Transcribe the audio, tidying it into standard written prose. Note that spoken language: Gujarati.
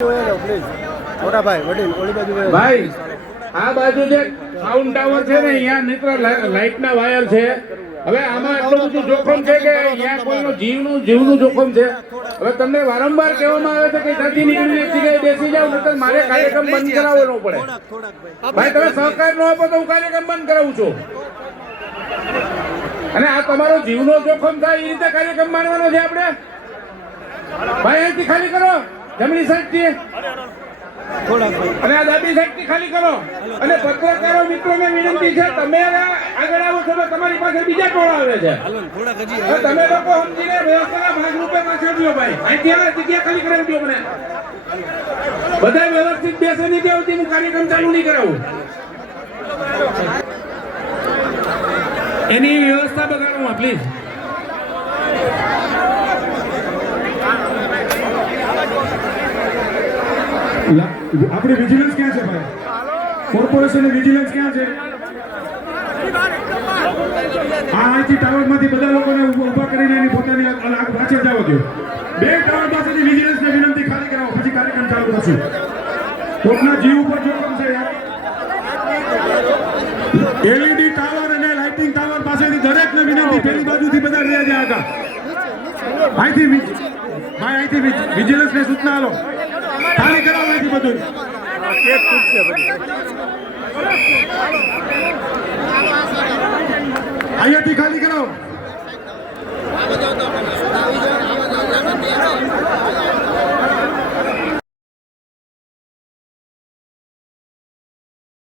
મોટા ભાઈ વડીલ ઓલી બાજુ ભાઈ આ બાજુ જે સાઉન્ડ ટાવર છે ને અહીંયા મિત્ર લાઇટના વાયર છે. હવે આમાં એટલું બધું જોખમ છે કે અહીંયા કોઈનો જીવનું જોખમ છે. હવે તમને વારંવાર કહેવામાં આવે છે કે ત્યાંથી નીકળીને એક જગ્યાએ બેસી જાવ નહીતર મારે કાર્યક્રમ બંધ કરાવવો પડે. ભાઈ તમે સહકાર ન આપો તો હું કાર્યક્રમ બંધ કરાવું છું. અને આ તમારો જીવનો જોખમ થાય એ રીતે કાર્યક્રમ માનવાનો છે આપણે. ભાઈ અહીંથી ખાલી કરો જમણી સાઈડ થી અને આ ડાબી સાઈડ થી ખાલી કરો. અને પત્રકારો મિત્રોને વિનંતી છે તમે આગળ આવો છો તમારી પાસે બીજા ટોળા આવે છે. તમે લોકો સમજીને વ્યવસ્થાના ભાગરૂપે પાછળ રહ્યો ભાઈ. અહીંથી આ જગ્યા ખાલી કરાવી દો મને. બધા વ્યવસ્થિત બેસે નહીં ત્યાં સુધી હું કાર્યક્રમ ચાલુ નહીં કરાવું. એની વ્યવસ્થા બગાડો પ્લીઝ. આપણી વિજિલન્સ ક્યાં છે ભાઈ? કોર્પોરેશનની વિજિલન્સ ક્યાં છે? અહીંથી ટાવરમાંથી બધા લોકોને ઊભા કરીને એની પોતાની પાછળ જવા દો. બે ટાવર પાસેથી વિજિલન્સને વિનંતી ખાલી કરાવો પછી કાર્યક્રમ ચાલુ થશે. કોઈના જીવ ઉપર જોખમ છે યાર. એલઈડી ટાવર અને લાઇટિંગ ટાવર પાસેથી દરેકને વિનંતી પેલી બાજુથી બધા રહ્યા જાય આગળ. અહીંથી વિજિલન્સને સૂચના આલો ખાલી કરાવો અહીંથી બધું. અહીંયાથી ખાલી